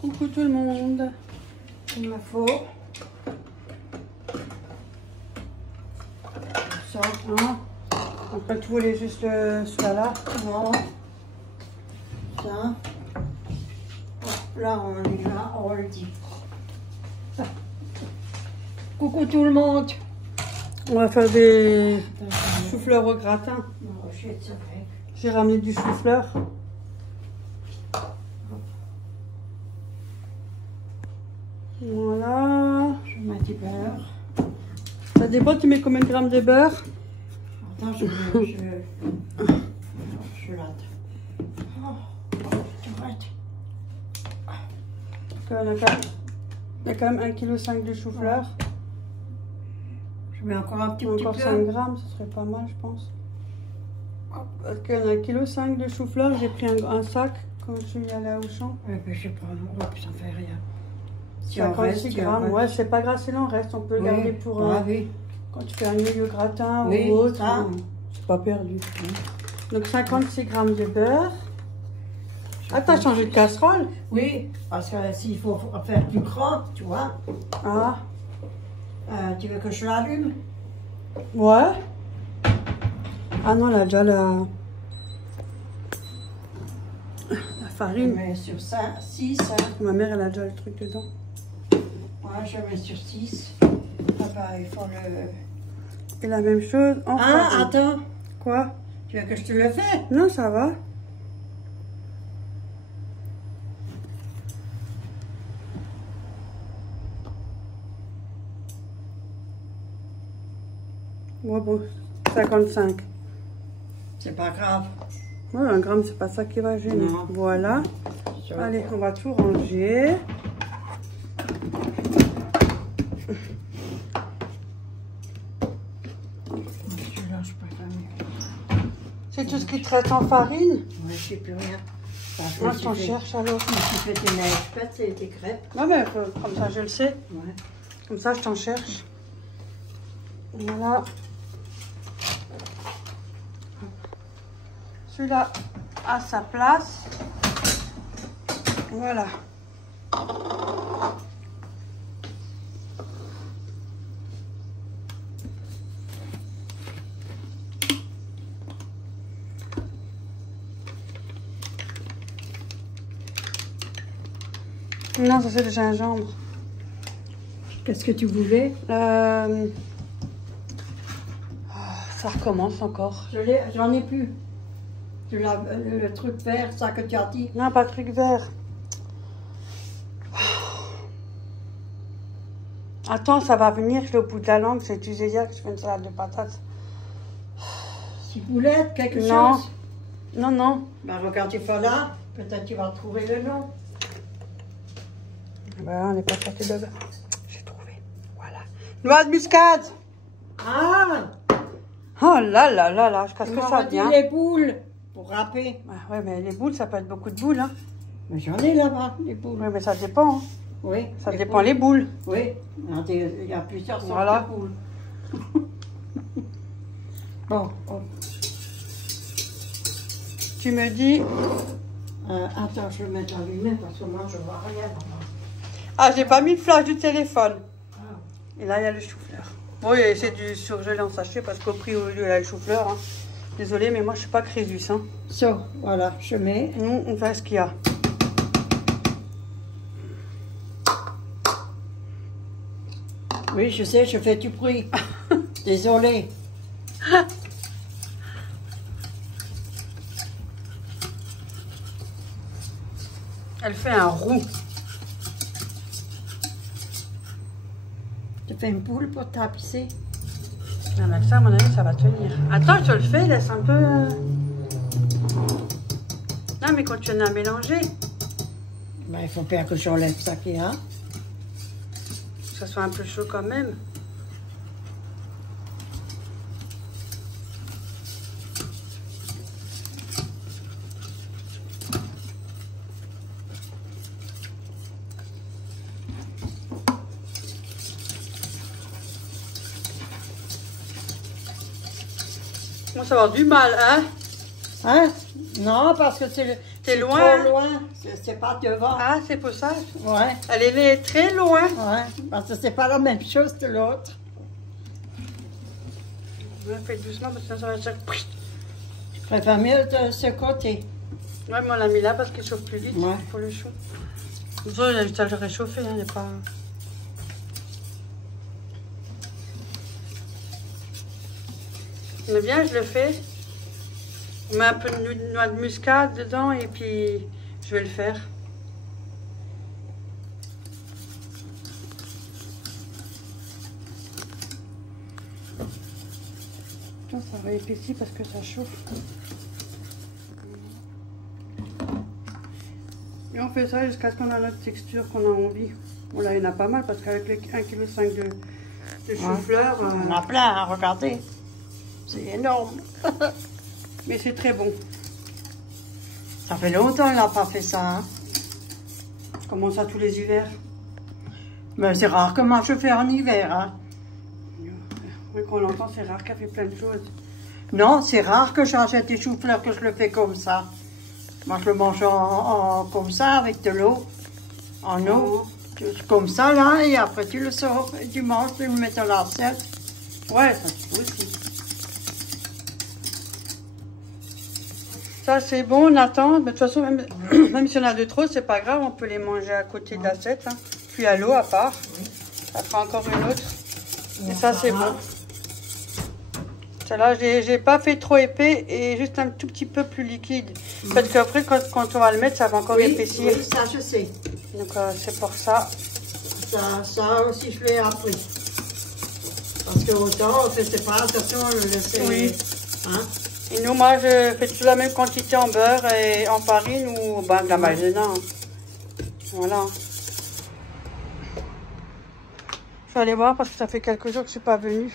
Coucou tout le monde. Il me faut ça. Hein? Après, tu voulais juste celui-là là? Non. Ça. Là, on y va, on le dit. Coucou tout le monde. On va faire des chou-fleurs au gratin. Non, je sais, c'est vrai. J'ai ramené du chou-fleur. Voilà. Je mets du beurre. Ça dépend, tu mets combien de grammes de beurre? Attends, je lade. Oh, arrête. Il y a quand même 1,5 kg de chou-fleur. Je mets encore un petit peu. Encore 5 grammes, ce serait pas mal, je pense. Parce qu'il y en a 1,5 kg de chou-fleur, j'ai pris un sac quand je suis allée à Auchan. Oui, mais je prends un gros, ça fait rien. Si 56 grammes, ouais, c'est pas grave, c'est l'en reste, on peut le garder pour oui. quand tu fais un milieu gratin Oui, ou autre. ça. C'est pas perdu. Donc 56 grammes de beurre. Ah, t'as changé de casserole? Oui, parce que s'il faut faire plus grand, tu vois. Ah, Tu veux que je l'allume? ouais. Ah non, elle a déjà la Je farine. mets sur ça, 6. Ma mère, elle a déjà le truc dedans. Moi, je mets sur 6. Ah bah, il faut le... Et la même chose en Ah, farine. attends. Quoi? Tu veux que je te le fasse? Non, ça va. Ouais, bon, 55. C'est pas grave. Ouais, 1 gramme, c'est pas ça qui va gêner. Non. Voilà. Allez, on va tout ranger. Je lâche pas famille. C'est tout ce qui te reste en farine? Ouais, je sais plus rien. Moi, je t'en cherche alors. Je me suis fait des neige faites, c'est des crêpes. Non, mais comme ça, je le sais. Ouais. Comme ça, je t'en cherche. Voilà. Celui-là à sa place. Voilà. Non, ça c'est le gingembre. Qu'est-ce que tu voulais? Ça recommence encore. J'en ai plus. Le truc vert, ça que tu as dit. Non, pas de truc vert. Attends, ça va venir, je l'ai au bout de la langue. C'est tu sais hier que je fais une salade de patates. Ciboulette, quelque Non. chose? Non, non. Ben, regarde, tu fais là. Peut-être tu vas trouver le nom. Ben, on n'est pas sorti de... J'ai trouvé. Voilà. Noix de muscade. Ah! Oh là là là là, je casse Tu que ça m'aurais dit vient. les boules pour râper. Ouais, mais les boules, ça peut être beaucoup de boules. Hein. Mais j'en ai là-bas, les boules. Oui, mais ça dépend. Hein. Oui. Ça dépend les boules. Oui. Il y a plusieurs sortes Voilà. de boules. Bon. Tu me dis... Attends, je vais mettre la lumière parce que moi, je vois rien. Ah, j'ai pas mis le flash du téléphone. Ah. Et là, il y a le chou-fleur. Oui, c'est du surgelé en sachet parce qu'au prix où il y a le chou-fleur. Hein. Désolée, mais moi, je suis pas Crésus. Hein. So, voilà, je mets. Nous, on fait ce qu'il y a. Oui, je sais, je fais du bruit. Désolée. Elle fait un roux. Tu fais une boule pour tapisser. Avec ça, à mon avis, ça va tenir. Attends, je te le fais, laisse un peu... Non, mais quand tu en as mélangé, Ben, il faut bien que j'enlève ça qu'il y a. que ça soit un peu chaud quand même. On va avoir du mal, hein? Hein? Non, parce que c'est T'es c'est loin? trop loin. C'est pas devant. Ah, c'est pour ça. Ouais. Elle est très loin. Ouais, parce que c'est pas la même chose que l'autre. Ouais, fais doucement parce que ça va faire... Je préfère mieux de ce côté. Ouais, mais on l'a mis là parce qu'il chauffe plus vite Ouais. pour le chou. Ça, il a juste à le réchauffer, hein, il n'est pas... Mais bien, je le fais. On met un peu de noix de muscade dedans et puis je vais le faire. Ça va épaissir parce que ça chauffe. Et on fait ça jusqu'à ce qu'on a notre texture qu'on a envie. Bon là, il y en a pas mal parce qu'avec les 1,5 kg de chou-fleur... On en a plein, hein, regardez. C'est énorme. Mais c'est très bon. Ça fait longtemps qu'on n'a pas fait ça. Hein. Je commence ça tous les hivers. Mais c'est rare que moi je fais en hiver. Hein. Oui, quand on l'entend, c'est rare qu'elle fait plein de choses. Non, c'est rare que j'achète des choux-fleurs que je le fais comme ça. Moi, je le mange comme ça, avec de l'eau, en eau. Comme ça, là, et après tu le sors, et tu manges, tu le mets dans l'assiette. Ouais, ça se peut aussi. Ça, c'est bon, on attend. Mais de toute façon, même si on a de trop, c'est pas grave, on peut les manger à côté de l'assiette. Hein. Puis à l'eau, à part. Ça fera encore une autre. Et ça, c'est bon. Celle-là, j'ai pas fait trop épais et juste un tout petit peu plus liquide. Parce qu'après, quand on va le mettre, ça va encore épaissir. Oui, ça je sais. Donc, c'est pour ça. Ça aussi, je l'ai appris. Parce que autant, on ne faisait pas attention, on le laissait. Oui. Hein? Et nous, moi, je fais toujours la même quantité en beurre et en farine ou de la maïzena. Voilà. Je vais aller voir parce que ça fait quelques jours que je ne suis pas venue.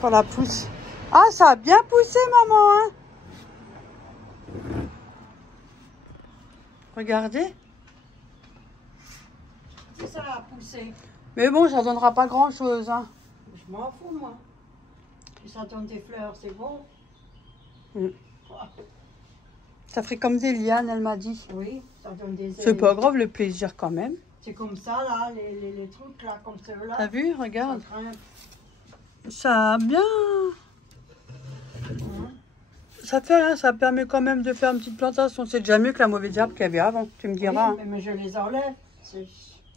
Pour la pousse. Ah, ça a bien poussé, maman, hein? Regardez. Ça a poussé. Mais bon, ça donnera pas grand-chose, hein. Je m'en fous, moi. Si ça donne des fleurs, c'est bon. Ça ferait comme des lianes, elle m'a dit. Oui, ça donne des... C'est pas grave, le plaisir quand même. C'est comme ça, là, les trucs, là, comme ceux-là. T'as vu? Regarde. Ça a bien... Ça fait rien, ça permet quand même de faire une petite plantation. C'est déjà mieux que la mauvaise herbe qu'il y avait avant, tu me diras. Oui, mais je les enlève.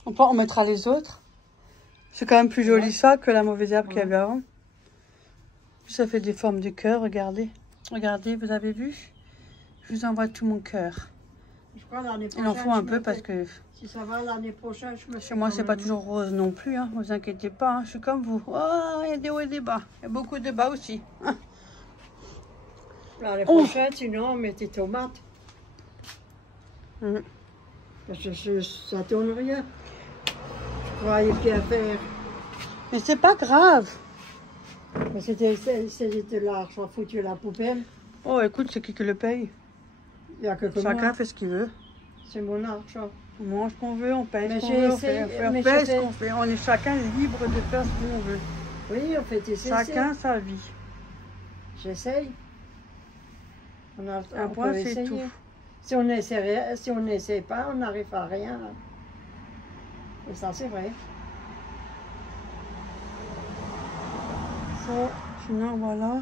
On mettra les autres. C'est quand même plus joli ça que la mauvaise herbe qu'il y avait avant. Ça fait des formes de cœur, regardez. Regardez, vous avez vu? Je vous envoie tout mon cœur. Il en faut un peu parce que... Si ça va l'année prochaine, je me Chez moi, c'est pas toujours rose non plus, hein. Vous inquiétez pas, hein. Je suis comme vous. Oh, il y a des hauts et des bas. Il y a beaucoup de bas aussi. L'année prochaine, sinon, on met des tomates. Parce que ça donne rien. Je croyais bien faire. Mais c'est pas grave. Mais c'était de l'argent foutu à la poubelle. Oh, écoute, c'est qui le paye? Il y a que Chacun fait ce qu'il veut. C'est mon argent. On mange ce qu'on veut, on paye Mais ce qu'on veut, on fait ce qu'on fait. On est chacun libre de faire ce qu'on veut. Oui, on fait des essais. Chacun sa vie. J'essaye. Un point, c'est tout. Si on n'essaie pas, on n'arrive à rien. Et ça, c'est vrai. Ça, sinon, voilà.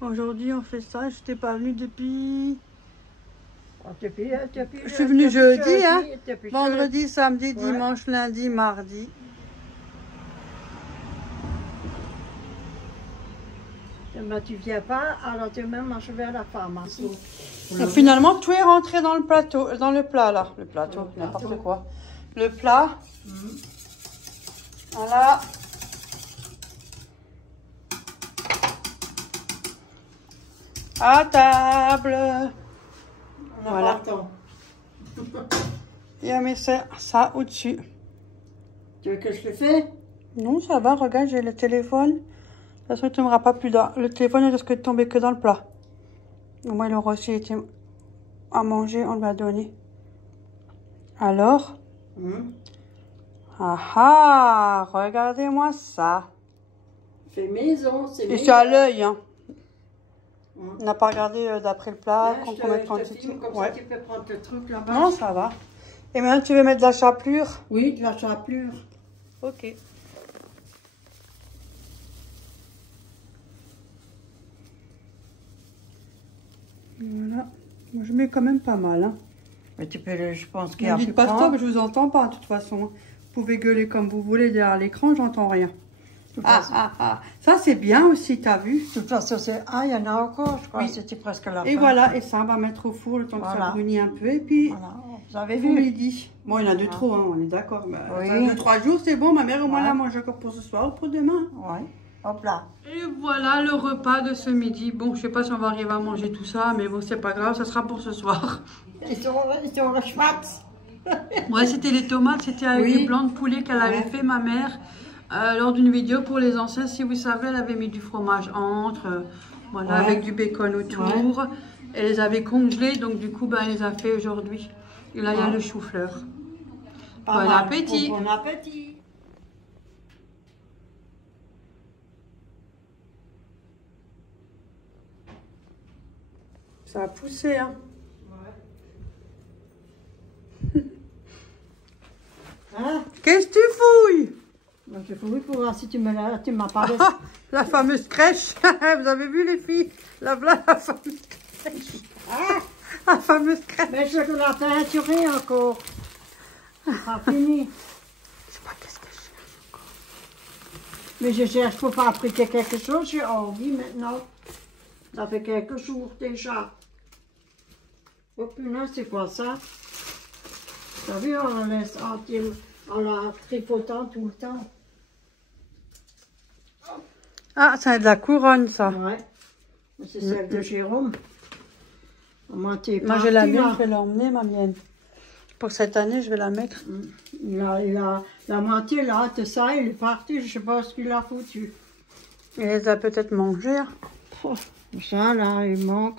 Aujourd'hui, on fait ça. Je n'étais pas venue depuis... Je suis venue jeudi, hein. Vendredi, samedi, dimanche, lundi, mardi. Ben, tu viens pas, alors demain, moi, je vais à la pharmacie. Et finalement, tout est rentré dans le plateau, dans le plat, là. Le plateau, n'importe quoi. Le plat. Voilà. À table. Voilà. Et on met ça au-dessus. Tu veux que je le fais? Non, ça va, regarde, j'ai le téléphone. De toute façon, il ne tombera pas plus dans... Le téléphone, il risque de tomber que dans le plat. Au moins, il aura aussi été à manger, on lui a donné. Alors? Ah ah, regardez-moi ça. Fait maison, c'est Et c'est à l'œil, hein. On n'a pas regardé d'après le plat, Ouais, combien de je te quantité. filme, comme Ouais. ça, tu peux prendre le truc là-bas. Non, ça va. Et maintenant, tu veux mettre de la chapelure? Oui, de la chapelure. Ok. Voilà. Moi, je mets quand même pas mal. Hein. Mais tu peux, je pense qu'il y Ne a dites plus pas prendre. stop, je vous entends pas de toute façon. Vous pouvez gueuler comme vous voulez derrière l'écran, j'entends rien. Ah. Ça, c'est bien aussi, t'as vu? De toute façon, c'est... Ah, il y en a encore, je crois. Oui. C'était presque la fin. Et voilà, et ça, on va mettre au four le temps que ça Voilà. brunit un peu. Et puis, Voilà, vous avez pour vu. midi. Bon, il y en a deux trop, hein, on est d'accord. Bah, Oui. 2-3 jours, c'est bon. Ma mère, au moins, Ouais. la mange encore pour ce soir ou pour demain. Ouais, hop là. Et voilà le repas de ce midi. Bon, je sais pas si on va arriver à manger tout ça, mais bon, c'est pas grave, ça sera pour ce soir. Ils sont le schmatz. Ouais, c'était les tomates, c'était avec Oui. du blanc de poulet qu'elle avait Ouais. fait, ma mère, lors d'une vidéo pour les anciens. Si vous savez, elle avait mis du fromage entre, voilà, Ouais. avec du bacon autour. Ouais. Elle les avait congelés, donc du coup, ben, elle les a fait aujourd'hui. Et là, il y a Ouais. le chou-fleur. Pas Bon mal. appétit. Bon appétit. Ça a poussé, hein. Hein? Qu'est-ce que tu fouilles? Donc, il faut pour voir si tu m'as pas laissé. Ah, la fameuse crèche. Vous avez vu les filles? La fameuse crèche. Ah, La fameuse crèche. mais je dois la peinturer encore. C'est pas fini. Je sais pas qu'est-ce que je cherche encore. Mais je cherche pour fabriquer quelque chose. J'ai envie maintenant. Ça fait quelques jours déjà. Oh punaise, c'est quoi ça? T'as vu, on la laisse en la tripotant tout le temps. Ah, c'est de la couronne, ça. Ouais. C'est celle de Jérôme. Moi, Moi, j'ai la mienne, je vais l'emmener, ma mienne. Pour cette année, je vais la mettre. Il a la moitié là de ça, il est parti, je sais pas ce qu'il a foutu. Il les a peut-être mangés. Hein. Oh, ça là, il manque.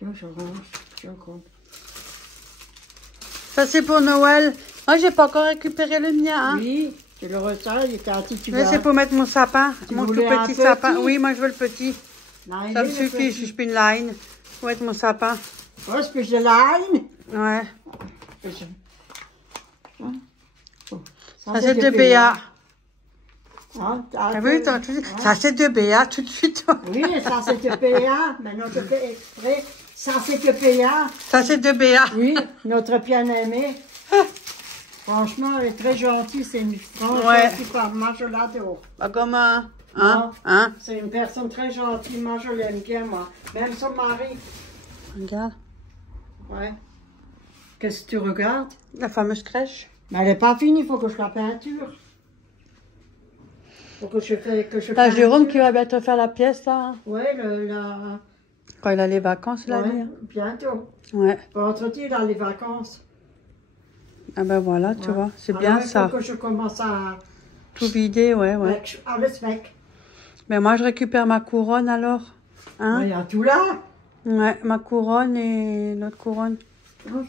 Je range, je compte. Ça, c'est pour Noël. Moi, j'ai pas encore récupéré le mien. Hein. Oui, tu le ressens, il était tu Mais c'est pour mettre mon sapin, Tu mon tout voulais un petit sapin. petit? Oui, moi, je veux le petit. Ça me suffit, je suis une line. Pour mettre mon sapin. Oh, c'est que je line. Ouais. Ça, Ça, c'est de Béa. Ah, T'as vu, ça, c'est de Béa, tout de suite. oui, ça c'est de PA. Maintenant, je fais exprès. Ça c'est de PA. Ça, c'est de Béa. Oui, notre bien-aimée. Franchement, elle est très gentille. C'est une franche Ouais. gentille par moi, je l'adore. Pas comme un. Non. Hein? Hein? C'est une personne très gentille. Moi, je l'aime bien, moi. Même son mari. Regarde. Ouais. Qu'est-ce que tu regardes? La fameuse crèche. Mais elle n'est pas finie, il faut que je la peinture. Faut que je T'as peinture. Jérôme qui va bientôt faire la pièce, là. Hein. Ouais, Quand il a les vacances, il a dit. ouais, Hein. bientôt. Ouais. Entre-temps, il a les vacances. Ah ben voilà, tu Ouais. vois, c'est Alors, bien il faut ça. que je commence à... Tout vider, ouais, ouais. Alles weg. Mais moi, je récupère ma couronne alors. Hein? Il y a tout là. Ouais, ma couronne et l'autre couronne. Tout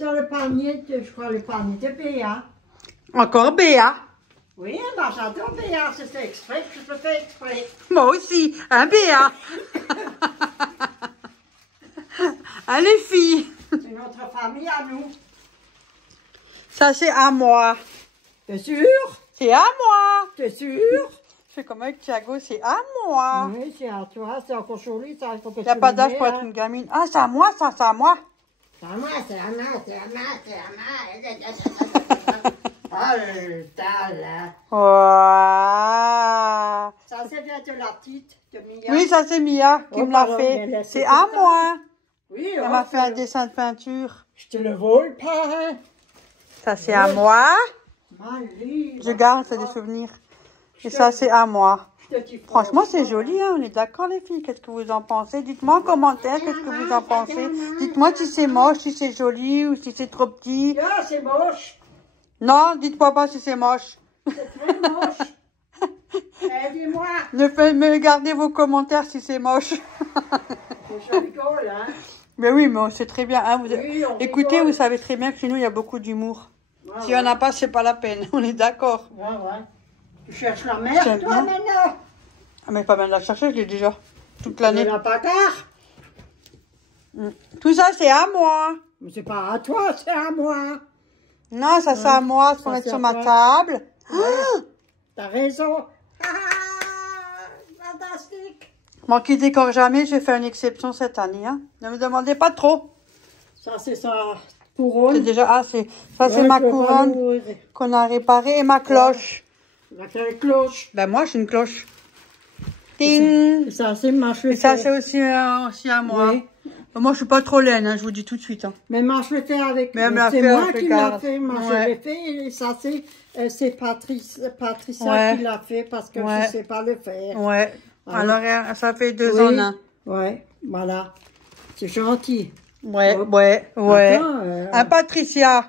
dans le panier, je crois, le panier de Béa. Encore Béa. Oui, bah, j'adore Béa, c'est fait exprès, je le fais exprès. Moi aussi, un Béa. Allez, filles. C'est notre famille à nous. Ça, c'est à moi. T'es sûr? C'est à moi. T'es sûr? Je fais comme avec Thiago, c'est à moi. Oui, c'est à toi, c'est encore joli, ça. Il faut que Il n'y a tu pas le d'âge mets, pour hein. être une gamine. Ah, c'est à moi, ça, c'est à moi. C'est à moi, c'est à moi, c'est à moi, c'est à moi. Oh, le tas, là. Ouah. Ça, c'est bien de la petite, de Mia. Oui, ça, c'est Mia qui Oh, me l'a pardon, fait. mais là, C'est c'est à tout moi. Oui, Elle m'a fait un dessin de peinture. Je te le vole pas, hein. Ça, c'est à moi. Ma livre. Je garde, c'est des souvenirs. Et ça, c'est à moi. Je te dis Franchement, c'est joli, hein. On est d'accord, les filles. Qu'est-ce que vous en pensez? Dites-moi en commentaire qu'est-ce que vous en pensez. Dites-moi si c'est moche, si c'est joli ou si c'est trop petit. Ah, c'est moche. Non, dites-moi pas si c'est moche. C'est très moche. Aidez-moi. Me gardez vos commentaires si c'est moche. Je rigole, hein. Mais oui, mais c'est très bien. Hein, Oui, on écoutez, rigole. vous savez très bien que chez nous, il y a beaucoup d'humour. Ouais, S'il n'y en a pas, c'est pas la peine. On est d'accord. Ouais, ouais. Tu cherches la mère, Tiens, toi, non. maintenant? Ah, mais pas bien de la chercher, je l'ai déjà. Toute Tu l'année. l'as pas gare? Tout ça, c'est à moi. Mais c'est pas à toi, c'est à moi. Non, ça, c'est à moi. Il faut Ça, mettre c'est sur à ma toi. table. T'as raison. Fantastique. Moi qui décore jamais, j'ai fait une exception cette année. Hein. Ne me demandez pas trop. Ça, c'est sa C'est couronne. déjà assez. Ça, c'est Ouais, ma je vais pas couronne l'ouvrir. qu'on a réparée et ma cloche. La cloche. Ben, moi, j'ai une cloche. Et Ting. ça, c'est ma Et ça, c'est aussi à moi. Oui. Moi, je suis pas trop laine, hein, je vous dis tout de suite. Hein. Mais moi, je l'ai fait avec... Mais elle me l'a c'est fait, moi elle qui l'a regarde. fait. Moi, je Ouais. l'ai fait. Et ça, c'est Patricia Ouais. qui l'a fait parce que Ouais. je sais pas le faire. Ouais. Voilà. Alors, ça fait 2 Oui. en 1. Ouais, voilà. C'est gentil. Ouais, Hop. ouais, ouais. Attends, Un Patricia.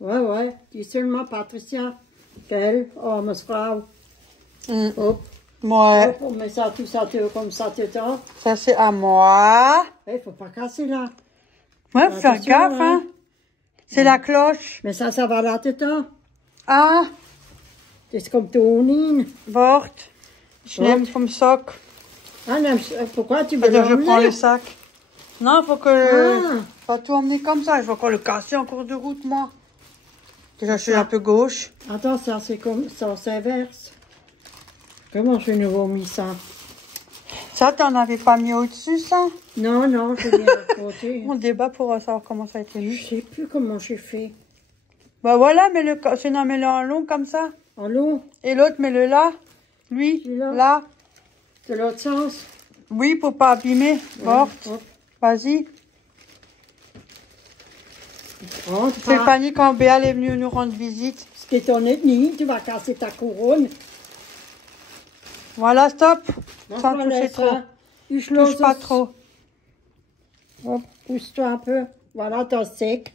ouais. Dis seulement Patricia. Belle. Oh, ma frau. Mm. Hop. Ouais. Hop, on met ça, tout ça, comme ça, dedans. Ça, c'est à moi. Il faut pas casser là. Ouais, faut faire Attention, gaffe, hein. C'est la cloche. Mais ça va là-dedans. Ah, C'est comme tourner. Bort. Je Bort. l'aime comme soc. Ah, non, pourquoi tu veux Attends, je prends l'emmener? le sac. Non, faut que... Ah. Pas tout emmener comme ça. Je vais encore le casser en cours de route, moi. Déjà, je suis un peu gauche. Attends, ça, c'est comme ça, s'inverse. Comment j'ai nouveau mis ça? Ça, t'en avais pas mis au-dessus, ça? Non, je viens à côté. On débat pour savoir comment ça a été mis. Je sais plus comment j'ai fait. Bah voilà, sinon mets-le en long comme ça. En long, Et l'autre, mets-le là. Lui, Celui-là. là. de l'autre sens. Oui, pour pas abîmer. Bort. Hop. Vas-y. Rentre C'est pas. Fanny quand Béal est venue nous rendre visite. Ce qui est ton ennemi, tu vas casser ta couronne. Voilà, stop. Non, Sans je toucher laisse, trop. hein. Ich Touche los pas es. trop. Hop, pousse-toi un peu. Voilà, t'as sec.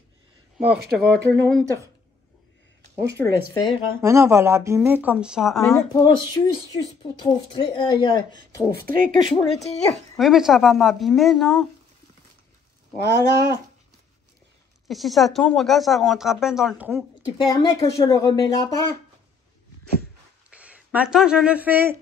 Mach den Wattel runter. Oh, je te laisse faire. Hein. Mais non, on va l'abîmer comme ça. Mais Hein. pas juste pour trop que je voulais dire. Oui, mais ça va m'abîmer, non? Voilà. Et si ça tombe, regarde, ça rentre à peine dans le trou. Tu permets que je le remets là-bas? Maintenant, je le fais.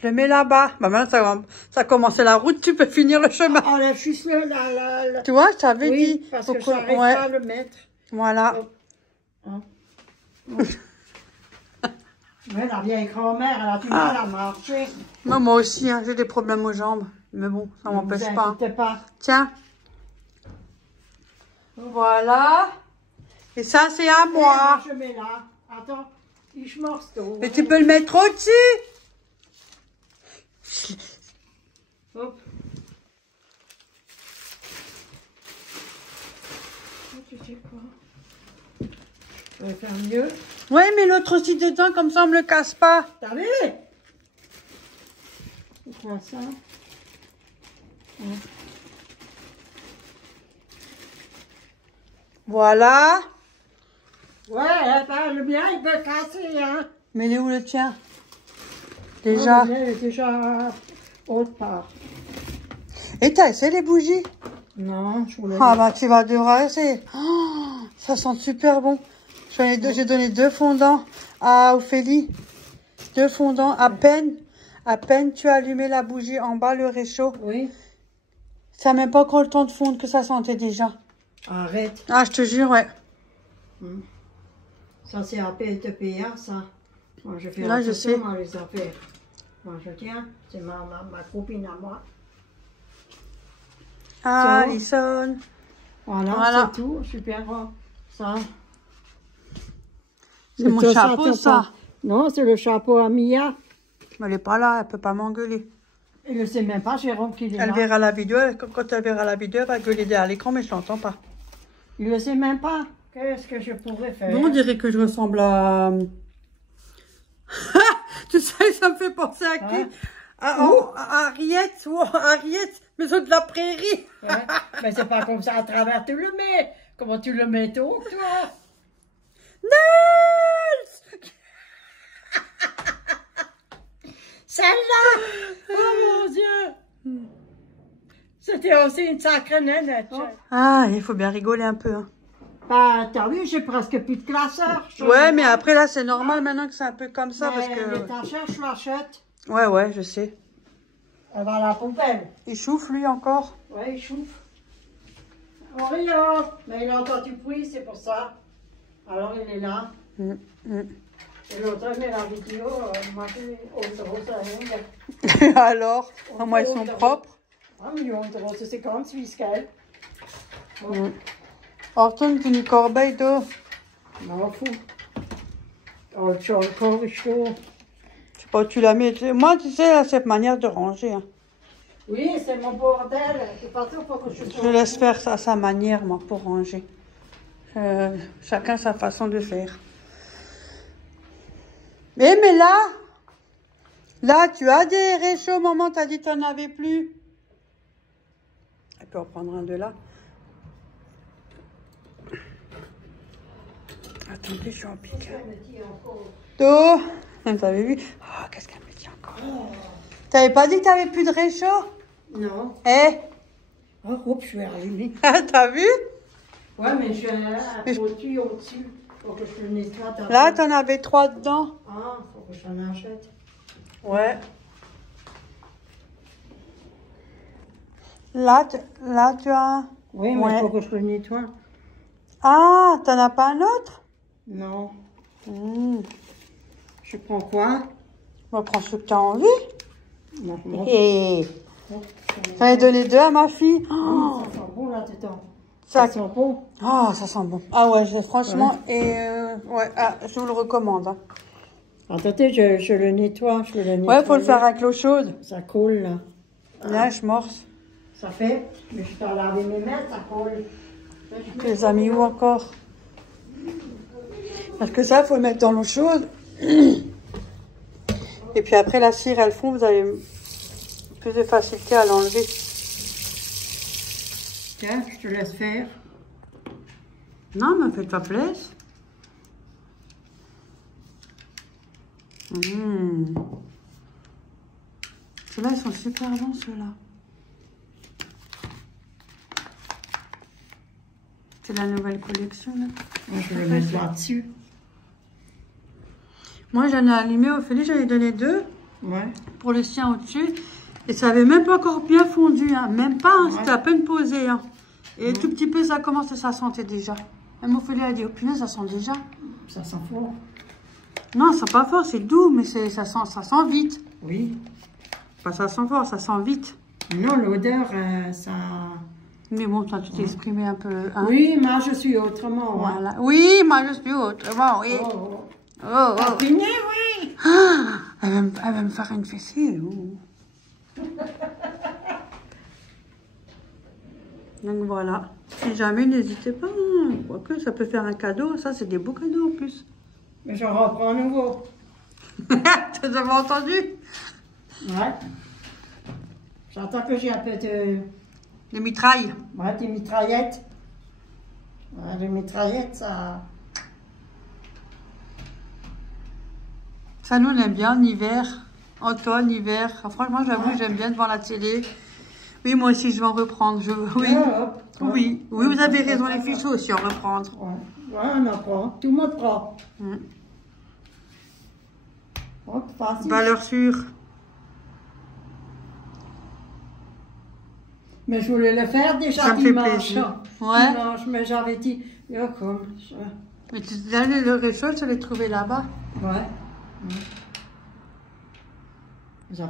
Je le mets là-bas. Bah, maintenant, ça a commencé la route, tu peux finir le chemin. Enlève juste le... Tu vois, je t'avais Oui, dit. parce Faut que je n'arrive ouais. pas à le mettre. Voilà. Hop. Hein. Ouais, la vieille grand-mère, elle a du mal à marcher. Non, moi aussi, hein, j'ai des problèmes aux jambes. Mais bon, ça m'empêche Ne vous pas. inquiétez pas. Tiens. Voilà. Et ça, c'est à moi. Je mets là. Attends, ich mach's doch. Mais tu peux le mettre au-dessus. Hop. Tu sais quoi? Je vais faire mieux. Ouais, mais l'autre aussi dedans, comme ça, on me le casse pas. T'as vu? C'est quoi ça? Voilà. Ouais, ben, le mien, il peut casser, hein. Mais il est où le tien? Déjà. Oh, le mien, il est déjà autre part. Et t'as essayé les bougies? Non, je voulais... Ah bah tu vas devoir essayer. Oh, ça sent super bon. J'ai donné 2 fondants à Ophélie. 2 fondants. À peine tu as allumé la bougie en bas, le réchaud. Oui. Ça n'a même pas encore le temps de fondre que ça sentait déjà. Arrête. Ah, je te jure, ouais. Ça, c'est à PA, ça. Moi, je fais Là, je sais. attention à les affaires. Moi, je tiens. C'est ma copine à moi. Ah, So. il sonne. Voilà. C'est tout. Super. Ça. C'est mon chapeau, ça. Non, c'est le chapeau à Mia. Mais elle est pas là, elle peut pas m'engueuler. Il ne sait même pas, Jérôme, qu'il est Elle là. verra la vidéo, quand elle verra la vidéo, elle va gueuler derrière l'écran, mais je l'entends pas. Il ne sait même pas. Qu'est-ce que je pourrais faire? Non, on dirait que je ressemble à... Tu sais, ça me fait penser à qui? À Ariette, Ariette, maison de la prairie. Ouais, mais c'est pas comme ça à travers tu le mets. Comment tu le mets tôt, toi? Nels! Celle-là! Oh mon Dieu! C'était aussi une sacrée nénette. Ah, il faut bien rigoler un peu. Hein. Bah, t'as vu, j'ai presque plus de classeur. Ouais, mais après là, c'est normal maintenant que c'est un peu comme ça parce que... Mais ta chère, je l'achète. Ouais, je sais. Elle va à la poubelle. Il chauffe lui encore? Ouais, il chauffe. Oh, rien. Mais il a entendu bruit, c'est pour ça. Alors il est là. Et l'autre, mais la vidéo, moi, Et alors? Moi, ils sont propres. 1 million d'euros, c'est 50 Suisse, qu'elle. Orton, tu une corbeille d'eau. M'en fous. Oh, tu as encore chaud. Je sais pas où tu la mets. Moi, tu sais, là, cette manière de ranger. Hein. Oui, c'est mon bordel. De toute façon, faut que Je laisse faire ça à sa manière, moi, pour ranger. Chacun sa façon de faire. Mais là, tu as des réchauds, maman, t'as dit que tu n'en avais plus. Elle peut en prendre un de là. Attendez, je suis en pique. Do, vous avez vu? Oh, qu'est-ce qu'elle me dit encore? T'avais pas dit que t'avais plus de réchaud? Non. Eh? Oh, je vais allumer. T'as vu? Ouais, mais je vais au-dessus, au-dessus. Faut que je le nettoie. Là, t'en avais 3 dedans. Ah, faut que j'en achète. Ouais. Là, tu as... Oui, mais il ouais. faut que je le nettoie. Ah, t'en as pas un autre? Non. Je prends quoi? On prends ce que t'as envie. Non, Et j'en ai donné 2 à ma fille. Oh, ça sent bon là-dedans. Ça Ça sent bon. Oh, ça sent bon. Ah ouais, franchement, ouais. Et ouais, je vous le recommande. Hein. Attendez, je le nettoie, je le nettoie. Ouais, faut le faire avec l'eau chaude. Ça coule là. Là, je morse. Ça fait, mais je dois laver mes mains, ça coule. Tu les as mis où encore? Parce que ça, faut le mettre dans l'eau chaude. Et puis après, la cire, elle fond, vous avez plus de facilité à l'enlever. Tiens, je te laisse faire. Non, mais fais-toi plaisir. Ceux-là, ils sont super bons, ceux-là. C'est la nouvelle collection, là. Moi, je vais le mettre là-dessus. Moi, j'en ai allumé au Félix, j'en ai donné 2. Ouais. Pour le sien au-dessus. Et ça avait même pas encore bien fondu, hein. Même pas, hein. C'était à peine posé. Hein. Et tout petit peu, ça commence et ça sentait déjà. Même Ophélie a dit, oh punaise, ça sent déjà. Ça sent fort. Non, ça sent pas fort, c'est doux, mais ça sent vite. Oui. Pas ça sent fort, ça sent vite. Non, l'odeur, ça... Mais bon, toi, tu t'es exprimé un peu. Hein. Oui, moi, je suis autrement. Voilà. Oui, moi, je suis autrement, oui. Oh. Fini, oui. Ah, elle va me faire une fessée. Oh. Donc voilà. Si jamais, n'hésitez pas. Hein. Quoique, ça peut faire un cadeau. Ça, c'est des beaux cadeaux en plus. Mais je reprends à nouveau. Tu as entendu? Ouais. J'entends que j'ai un peu de... Des mitrailles. Ouais, des mitraillettes. Ouais, les mitraillettes, ça... Ça, nous, on aime bien en hiver. Automne, hiver. Enfin, franchement, j'avoue, j'aime bien devant la télé. Oui, moi aussi, je vais en reprendre. Oui, vous avez raison, les filles, aussi en reprendre. Ouais, on en prend. Tout le monde prend. Oh, facile. Valeur sûre. Mais je voulais le faire déjà ça dimanche. Ouais. Dimanche, mais j'avais dit, comme ça. Mais tu sais, le réchaud, je l'ai trouvé là-bas. Ouais. Ça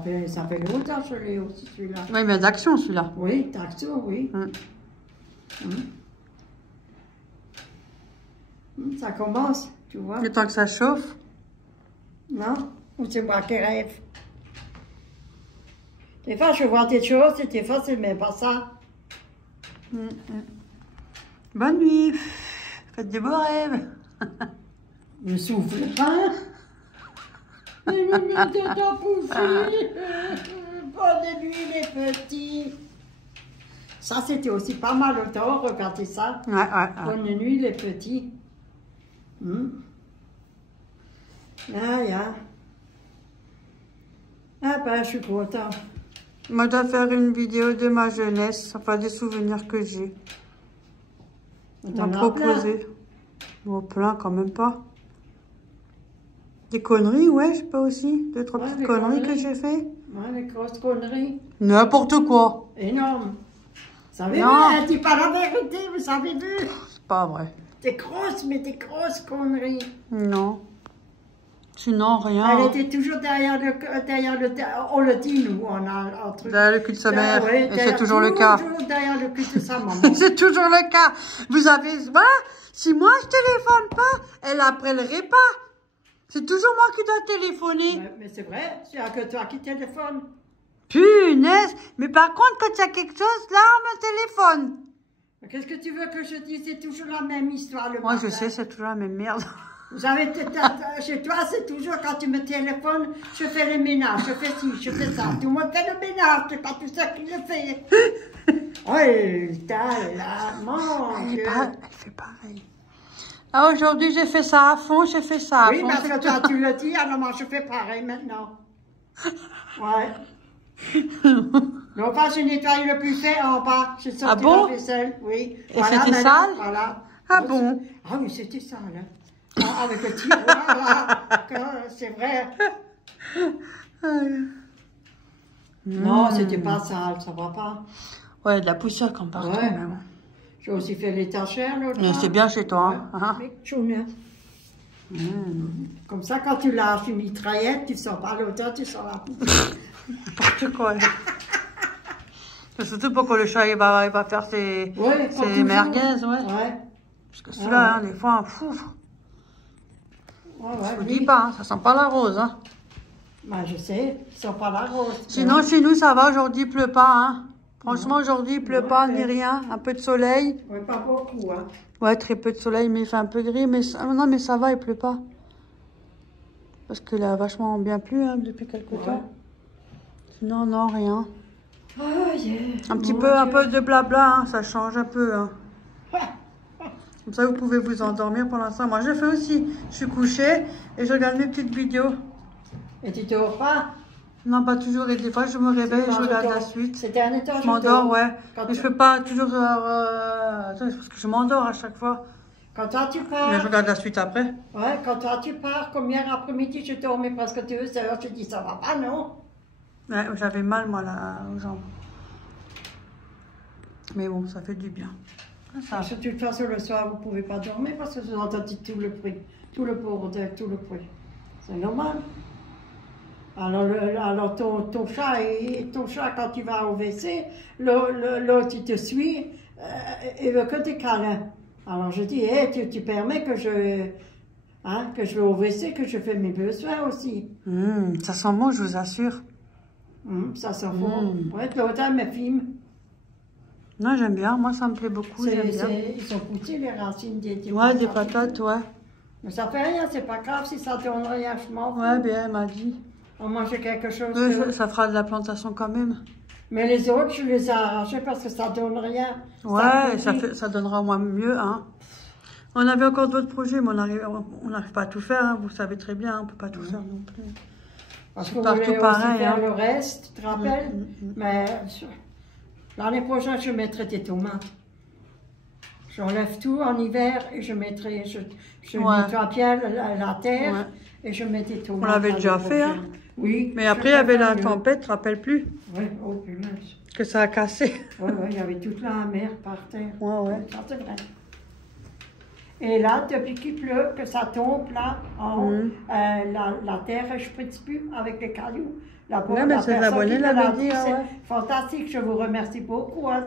fait longtemps que je l'ai aussi, celui-là. Oui, mais d'action, celui-là. Oui, d'action, oui. Ça commence, tu vois. Le temps que ça chauffe. Non? Ou c'est moi qui rêve. Des fois, je vois des choses, et des fois, c'est même pas ça. Bonne nuit. Faites des beaux rêves. Ne souffle pas. Les lunettes de ta poussée. Bonne nuit, les petits. Ça, c'était aussi pas mal au temps, regardez ça. Ouais. Bonne nuit, les petits. Ah ben, je suis contente. Moi, je dois faire une vidéo de ma jeunesse, enfin des souvenirs que j'ai. On m'a proposé. Bon, plein quand même pas. Des conneries, ouais, je sais pas aussi. Deux, trois petites conneries que j'ai fait. Ouais, des grosses conneries. N'importe quoi. Énorme. Vous savez, Non. elle dit pas la vérité, vous avez vu? C'est pas vrai. Des grosses, mais des grosses conneries. Non. Sinon, rien. Elle était toujours derrière le... On le dit, nous, on a un truc. Derrière le cul de sa mère. Ouais, et c'est toujours le cas. Toujours derrière le cul de sa maman. C'est toujours le cas. Vous avez... Bah, si moi je téléphone pas, elle appellerait pas. C'est toujours moi qui dois téléphoner. Mais c'est vrai, c'est que toi qui téléphone. Punaise. Mais par contre, quand il y a quelque chose, là, on me téléphone. Qu'est-ce que tu veux que je dise? C'est toujours la même histoire le Moi, matin. je sais, c'est toujours la même merde. Vous avez, chez toi, c'est toujours quand tu me téléphones, je fais le ménage, je fais ci, je fais ça. Tout le monde fait le ménage, c'est pas tout ça qui le fait. Oh, là, mon Dieu. Elle fait pareil. Ah, aujourd'hui, j'ai fait ça à fond, j'ai fait ça à fond. Oui, parce que toi, tu le dis, alors moi, je fais pareil maintenant. Ouais. Non, pas, j'ai nettoyé le buffet en bas, j'ai sorti la vaisselle, oui. Et c'était sale? Voilà. Ah bon? Ah oui, c'était sale, hein. Ah, avec le tiroir, là, c'est vrai. Non, c'était pas sale, ça va pas. Ouais, de la poussière comme partout, Ouais. même. J'ai aussi fait l'étagère l'autre Mais fois. c'est bien chez toi, hein? Avec Tchouna. Comme ça, quand tu lâches une mitraillette, tu sors pas l'odeur, tu sors la poussière. N'importe quoi. Surtout pour que le chat il va faire ses merguez, ouais. Parce que celui-là, hein, des fois, fouf. Je vous dis pas, hein, ça sent pas la rose. Hein. Bah, je sais, ça sent pas la rose. Sinon, chez nous, ça va. Aujourd'hui, il pleut pas. Hein. Franchement, aujourd'hui, il pleut pas, ni rien. Un peu de soleil. Ouais, pas beaucoup. Hein. Ouais, très peu de soleil, mais il fait un peu gris. Mais non, mais ça va, il pleut pas. Parce qu'il a vachement bien plu hein, depuis quelque temps. Sinon, non, rien. Oh, yeah. Un peu de blabla, hein, ça change un peu. Hein. Comme ça, vous pouvez vous endormir pour l'instant. Moi, je fais aussi. Je suis couchée et je regarde mes petites vidéos. Et tu dors pas? Non, pas toujours. Et des fois, je me réveille et je regarde la suite. C'était un étage. Je m'endors, ouais. Mais je fais pas toujours... parce que je m'endors à chaque fois. Quand toi, tu pars... Mais je regarde la suite après. Ouais, quand toi, tu pars, comme hier après-midi, je dormais presque 2 heures. Je dis, ça va pas, non? Ouais, j'avais mal, moi, là, aux jambes. Mais bon, ça fait du bien. Ça. De toute façon, le soir, vous ne pouvez pas dormir parce que vous entendez tout le bruit, tout le bordel, tout le bruit. C'est normal. Alors ton chat, quand tu vas au WC, l'autre, il te suit, il veut que des câlins. Alors je dis, hey, tu permets que je vais au WC, que je fais mes besoins aussi. Ça sent bon, je vous assure. Ça sent bon. Ouais, l'autre, elle me filme. Non, j'aime bien. Moi, ça me plaît beaucoup. J'aime bien. Ils sont poussés, les racines des ouais, des patates, ouais. Mais ça fait rien, c'est pas grave si ça donne rien, je m'en fous. Ouais, bien, elle m'a dit. On mangeait quelque chose. Ça fera de la plantation quand même. Mais les autres, je les ai arrachés parce que ça donne rien. Ouais, ça donnera au moins mieux, hein. On avait encore d'autres projets, mais on n'arrive pas à tout faire, hein. Vous savez très bien, on ne peut pas tout faire non plus. Parce qu'on voulait aussi faire le reste, tu te rappelles? Mais l'année prochaine, je mettrai des tomates. J'enlève tout en hiver et je mettrai, je nettoie bien la terre et je mets des tomates. On l'avait déjà fait, hein? Oui. Mais après, il y avait la tempête, tu te rappelles plus? Oui, oh punaise. Que ça a cassé. Oui, il y avait toute la mer par terre. Ouais. Ça, c'est vrai. Et là, depuis qu'il pleut, que ça tombe là, en haut, la terre ne spritze plus avec les cailloux. Oui, mais c'est la bonne, l'avait dit. C'est fantastique, je vous remercie beaucoup. Hein.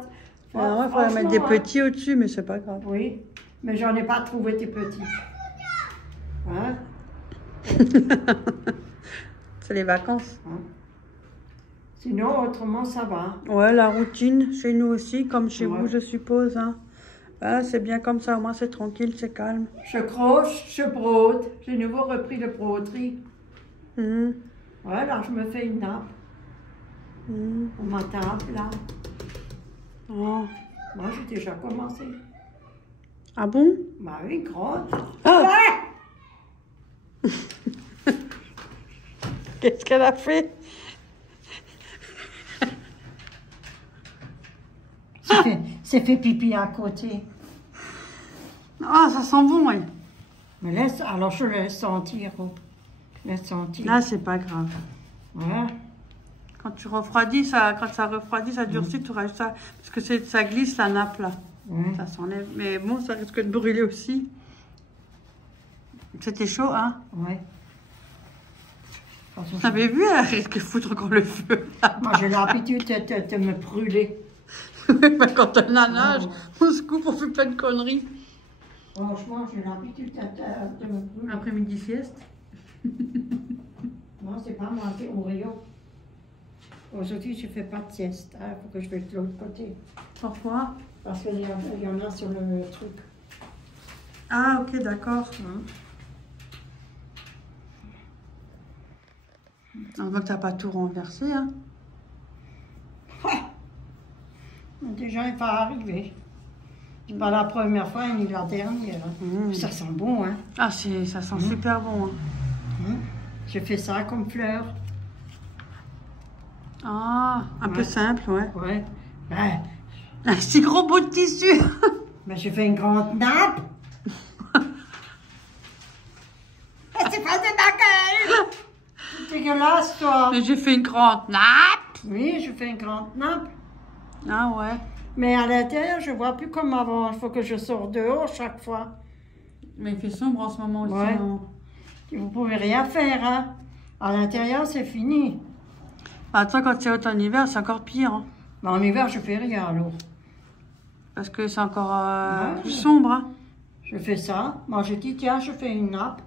Il faudrait mettre des petits au-dessus, mais c'est pas grave. Oui, mais j'en ai pas trouvé des petits. Hein? C'est les vacances. Sinon, autrement, ça va. Ouais, la routine, chez nous aussi, comme chez vous, je suppose. Hein. C'est bien comme ça, au moins c'est tranquille, c'est calme. Je croche, je brode. J'ai nouveau repris de broderie. Ouais, là, je me fais une nappe. Pour ma table, là. Oh. Moi, j'ai déjà commencé. Ah bon? Bah oui, grande. Qu'est-ce qu'elle a fait? c'est fait pipi à côté. Ah, ça sent bon, oui. Mais laisse, alors je laisse sentir. Oh. Laisse sentir. Là, c'est pas grave. Voilà. Quand tu refroidis, quand ça refroidit, ça durcit, tu rajoutes ça. Parce que ça glisse la nappe là. Ouais. Ça s'enlève. Mais bon, ça risque de brûler aussi. C'était chaud, hein? Ouais. Vous avez vu, elle risque de foutre encore le feu. Moi, j'ai l'habitude de me brûler. Quand on a nage, on se coupe, on fait plein de conneries. Franchement, j'ai l'habitude de me brûler. Après-midi sieste. Non, c'est pas moi, c'est Oreo. Aujourd'hui, je ne fais pas de sieste. Il faut que je vais de l'autre côté. Pourquoi? Parce qu'il y en a sur le truc. Ah, ok, d'accord. On voit que tu n'as pas tout renversé, hein? Déjà, il va arriver. C'est pas la première fois ni la dernière. Ça sent bon, hein? Ah, ça sent super bon, hein? J'ai fait ça comme fleur. Ah, un peu simple, ouais. Ouais. Ouais. Un si gros bout de tissu. Mais j'ai fait une grande nappe. C'est pas de ta gueule. C'est dégueulasse, toi. Mais j'ai fait une grande nappe. Oui, je fais une grande nappe. Ah ouais. Mais à l'intérieur, je vois plus comme avant. Il faut que je sors dehors chaque fois. Mais il fait sombre en ce moment aussi. Ouais. Non? Vous pouvez rien faire, hein. À l'intérieur, c'est fini. Attends, quand c'est automne-hiver, c'est encore pire. Hein? Mais en hiver, je fais rien, alors. Parce que c'est encore Ouais. plus sombre. Hein? Je fais ça. Moi, je dis, tiens, je fais une nappe.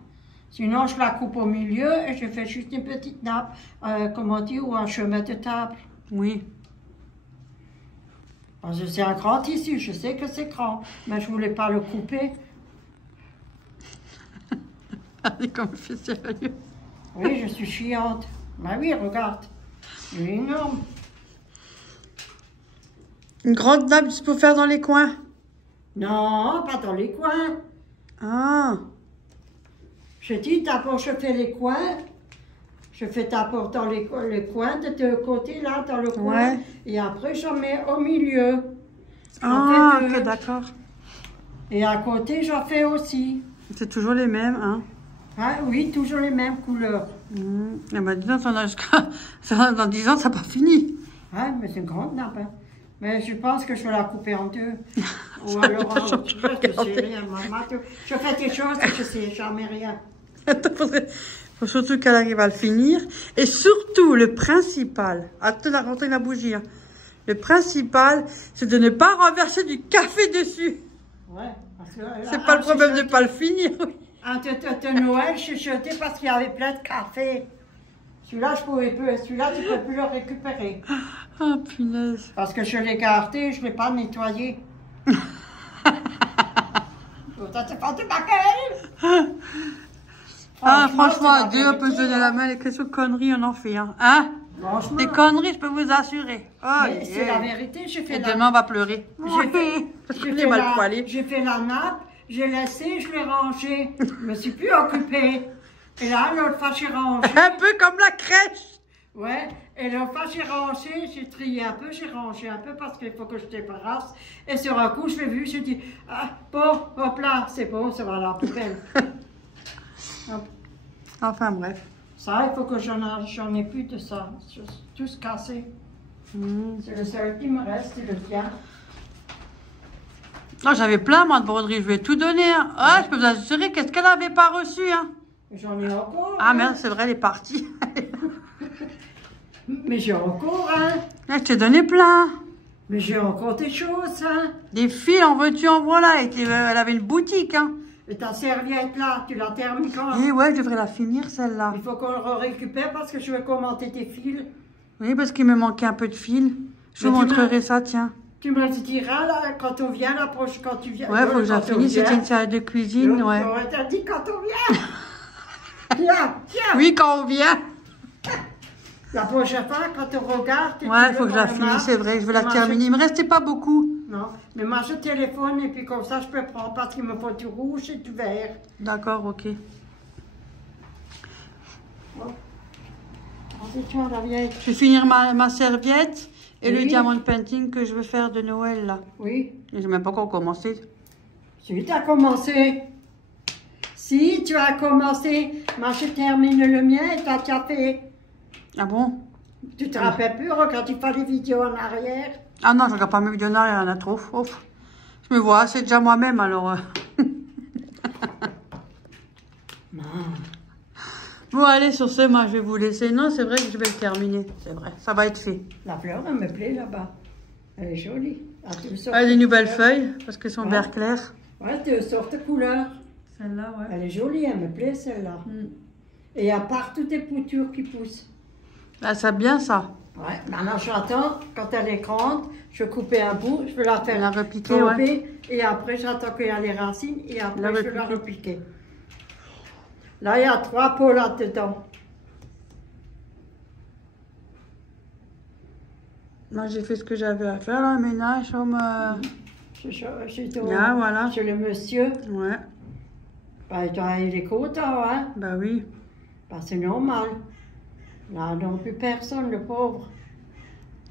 Sinon, je la coupe au milieu et je fais juste une petite nappe, comment dire, ou un chemin de table. Oui. Parce que c'est un grand tissu, je sais que c'est grand, mais je voulais pas le couper. Allez, comme je suis sérieux. Oui, je suis chiante. Ben oui, regarde. Il est énorme. Une grande nappe, tu peux faire dans les coins? Non, pas dans les coins. Ah. Je dis, d'abord, je fais les coins. Je fais d'abord dans les coins, de deux côtés, là, dans le coin. Ouais. Et après, j'en mets au milieu. Ah, J'en fais deux. ok, d'accord. Et à côté, j'en fais aussi. C'est toujours les mêmes, hein? Ah, oui, toujours les mêmes couleurs. Eh ben, dis donc, dans 10 ans, ça n'a pas fini. Ah, mais c'est une grande nappe. Hein. Mais je pense que je vais la couper en deux. Ou alors, je sais rien. Je fais des choses et je sais jamais rien. Faut surtout qu'elle arrive à le finir. Et surtout, le principal, attends, rentrer la bougie. Hein. Le principal, c'est de ne pas renverser du café dessus. Ouais, parce que... C'est pas le problème de ne pas le finir. De Noël, j'ai jeté parce qu'il y avait plein de café. Celui-là, je pouvais plus. Celui-là, tu peux plus le récupérer. Ah, punaise. Parce que je l'ai gardé, je ne l'ai pas nettoyé. Ça te fait de ma gueule. Ah, franchement, Dieu peut se donner la main. Les questions de conneries, on en fait. Hein? Franchement. Des conneries, je peux vous assurer. Oh, Mais c'est la vérité, j'ai fait Et la... demain, on va pleurer. J'ai fait la nappe, j'ai laissé, je l'ai rangé. Je me suis plus occupée. Et là, l'autre fois, j'ai rangé. Un peu comme la crèche. Ouais, et l'autre fois, j'ai rangé, j'ai trié un peu, j'ai rangé un peu parce qu'il faut que je débarrasse. Et sur un coup, je l'ai vu, j'ai dit, ah, bon, hop là, c'est bon, ça va à la poubelle. Hop. Enfin, bref. Ça, il faut que j'en ai plus de ça. Tout se cassé. C'est le seul qui me reste, c'est le tien. Oh, j'avais plein, moi, de broderies. Je vais tout donner. Hein. Ah, je peux vous assurer qu'est-ce qu'elle n'avait pas reçu. Hein. J'en ai encore. Ah, merde, c'est vrai, elle est partie. Mais j'ai encore, hein. Je t'ai donné plein. Mais j'ai encore des choses, hein. Des fils, en veux-tu, en voilà. Elle avait une boutique, hein. Et ta serviette, là, tu la termines quand? Eh ouais, je devrais la finir, celle-là. Il faut qu'on le récupère parce que je vais commenter tes fils. Oui, parce qu'il me manquait un peu de fil. Je vous montrerai ça, tiens. Tu me le diras, là, quand on vient, la prochaine, quand tu viens. Ouais, faut que je la finisse. C'était une salade de cuisine, ouais. On t'a dit quand on vient. Tiens, tiens. Oui, quand on vient. La prochaine fois, quand on regarde... Ouais, il faut que je la finisse, c'est vrai. Je veux la terminer. Il me restait pas beaucoup. Non, mais moi, je téléphone et puis comme ça, je peux prendre parce qu'il me faut du rouge et du vert. D'accord, ok. Bon. Tu vois, la vieille. Je vais finir ma serviette. Et le diamond painting que je veux faire de Noël, là. Oui. Et j'ai même pas encore commencé. Si, tu as commencé. Si, tu as commencé. Moi, je termine le mien et toi, tu as fait. Ah bon? Tu te rappelles plus, quand tu fais les vidéos en arrière? Ah non, je regarde pas mes vidéos, il y en a trop. Ouf. Je me vois, c'est déjà moi-même, alors... Non. Bon, allez, sur ce, moi, je vais vous laisser. Non, c'est vrai que je vais le terminer. C'est vrai, ça va être fait. La fleur, elle me plaît là-bas. Elle est jolie. Elle a des nouvelles feuilles, parce qu'elles sont vert clair. Ouais, de sortes de couleurs. Celle-là, ouais. Elle est jolie, elle me plaît, celle-là. Et il y a partout des poutures qui poussent. Ah, c'est bien, ça. Ouais, maintenant j'attends, quand elle est grande, je vais couper un bout, je vais la faire la repiquer, ouais. Et après j'attends qu'il y a les racines, et après je vais la repiquer. Là, il y a 3 pots là-dedans. Moi, j'ai fait ce que j'avais à faire, là, le ménage, comme... Là, voilà. Chez le monsieur. Ouais. Bah, il est content, hein? Bah oui. Bah, c'est normal. Là, non plus personne, le pauvre.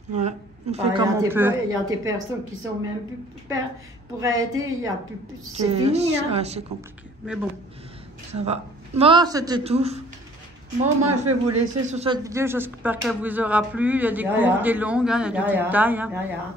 Ouais, on fait comme on peut. Il y a des personnes qui sont même plus pour aider, il y a plus... C'est fini, hein? Ouais, c'est compliqué. Mais bon, ça va. Bon, c'était tout. Bon, moi, je vais vous laisser sur cette vidéo. J'espère qu'elle vous aura plu. Il y a des courtes, des longues, hein, il y a de toutes tailles. Hein.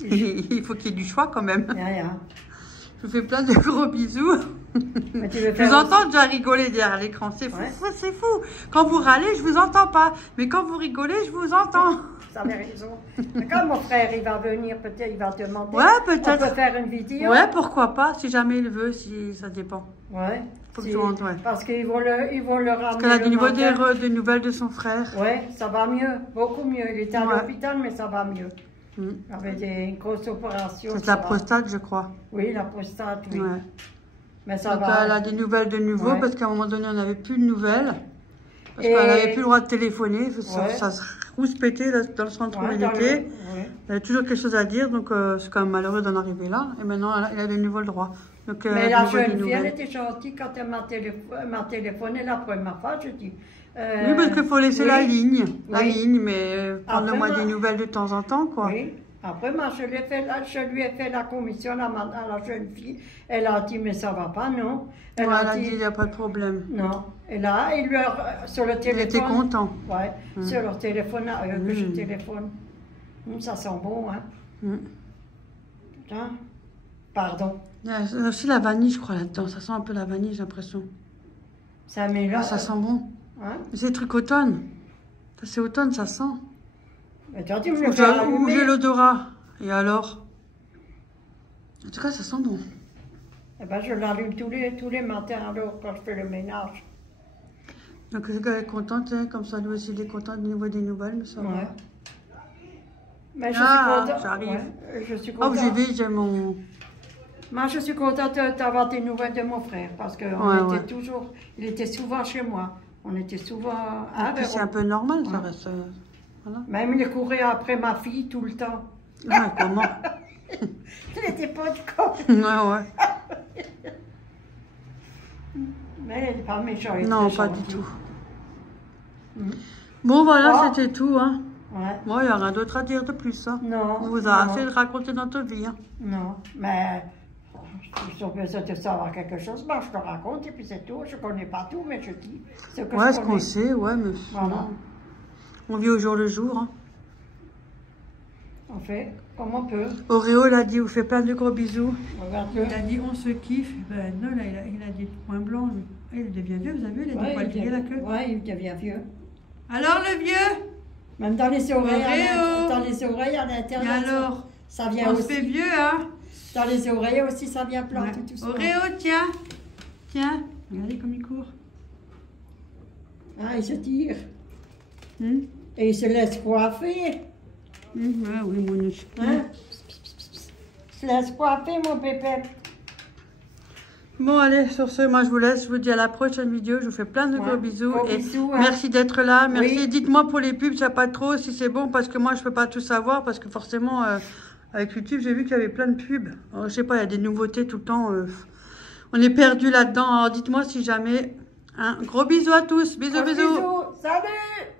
Il faut qu'il y ait du choix, quand même. Je vous fais plein de gros bisous. Je vous entends déjà rigoler derrière l'écran. C'est fou, c'est fou. Quand vous râlez, je vous entends pas. Mais quand vous rigolez, je vous entends. Vous avez raison. Mais quand mon frère, il va venir, peut-être, il va demander. Ouais, peut-être. On peut faire une vidéo. Ouais, pourquoi pas, si jamais il veut, si ça dépend. Ouais. Faut que je rentre, ouais. Parce qu'ils vont le ramener. Parce qu'elle a des nouvelles de son frère. Ouais, ça va mieux, beaucoup mieux. Il était à l'hôpital, mais ça va mieux. Avec une grosse opération. C'est la prostate, je crois. Oui, la prostate, oui. Ouais. Mais ça donc, va. elle a des nouvelles de nouveau, parce qu'à un moment donné, on n'avait plus de nouvelles. Parce qu'elle n'avait plus le droit de téléphoner. Ça se rouspétait dans le centre où elle était. Elle avait toujours quelque chose à dire, donc c'est quand même malheureux d'en arriver là. Et maintenant, elle a de nouveau le droit. Donc, mais la jeune fille, elle était gentille quand elle m'a téléphoné la première fois, je dis. Oui, parce qu'il faut laisser la ligne, mais prendre-moi des nouvelles de temps en temps, quoi. Oui. Après, moi, je lui ai fait la commission à la jeune fille. Elle a dit, mais ça va pas, non? Elle a dit, il n'y a pas de problème. Non. Et là, il lui a, sur le téléphone... Il était content. Ouais, sur leur téléphone, que je téléphone. Ça sent bon, hein? Putain. Pardon. Il y a aussi la vanille, je crois, là-dedans. Ça sent un peu la vanille, j'ai l'impression. Ça mélange. Ça sent bon. Hein? C'est des trucs automne. C'est automne, ça sent. Où j'ai l'odorat. Et alors? En tout cas, ça sent bon. Eh ben, je l'allume tous les matins alors quand je fais le ménage. Donc, elle est contente, hein, comme ça, lui aussi, il est content de nouveau des nouvelles, mais ça va. Mais je suis contente. J'arrive. Ouais, je suis contente. Oh, j'y vais, j'ai mon... Moi, je suis contente d'avoir des nouvelles de mon frère, parce qu'il était toujours... Il était souvent chez moi. On était souvent... c'est un peu normal, ça reste... Voilà. Même il courait après ma fille tout le temps. Ouais, comment? Il n'était pas de con. Ouais. Mais elle n'est pas méchante. Non, pas du tout. Bon, voilà, c'était tout. Hein. Bon, il n'y a rien d'autre à dire de plus. Hein. Non. On vous a assez de raconter notre vie. Hein. Non, mais si on besoin de savoir quelque chose, ben, je te raconte et puis c'est tout. Je ne connais pas tout, mais je dis ce que je connais. Ce qu'on sait, mais... Voilà. On vit au jour le jour. Hein. On fait comme on peut. Oreo, il a dit, vous fait plein de gros bisous. Regarde-le. Il a dit, on se kiffe. Ben non, là, il a des points blancs. Il devient vieux, vous avez vu, il a des poils gris, la queue. Oui, il devient vieux. Alors, le vieux? Même dans les oreilles, Oreo. Dans les oreilles à l'intérieur. Et alors? Ça vient on aussi. se fait vieux, hein? Dans les oreilles aussi, ça vient planter tout ça. Oreo, tiens. Tiens. Regardez comme il court. Ah, il se tire. Et il se laisse coiffer. Oui, mon chien. Hein? Il se laisse coiffer, mon pépé. Bon, allez, sur ce, moi je vous laisse. Je vous dis à la prochaine vidéo. Je vous fais plein de gros bisous. Merci d'être là. Merci. Dites-moi pour les pubs, ça pas trop, si c'est bon, parce que moi je peux pas tout savoir, parce que forcément, avec YouTube, j'ai vu qu'il y avait plein de pubs. Alors, je sais pas, il y a des nouveautés tout le temps. On est perdu là-dedans. Alors dites-moi si jamais. Gros bisous à tous. Bisous, bisous. Salut!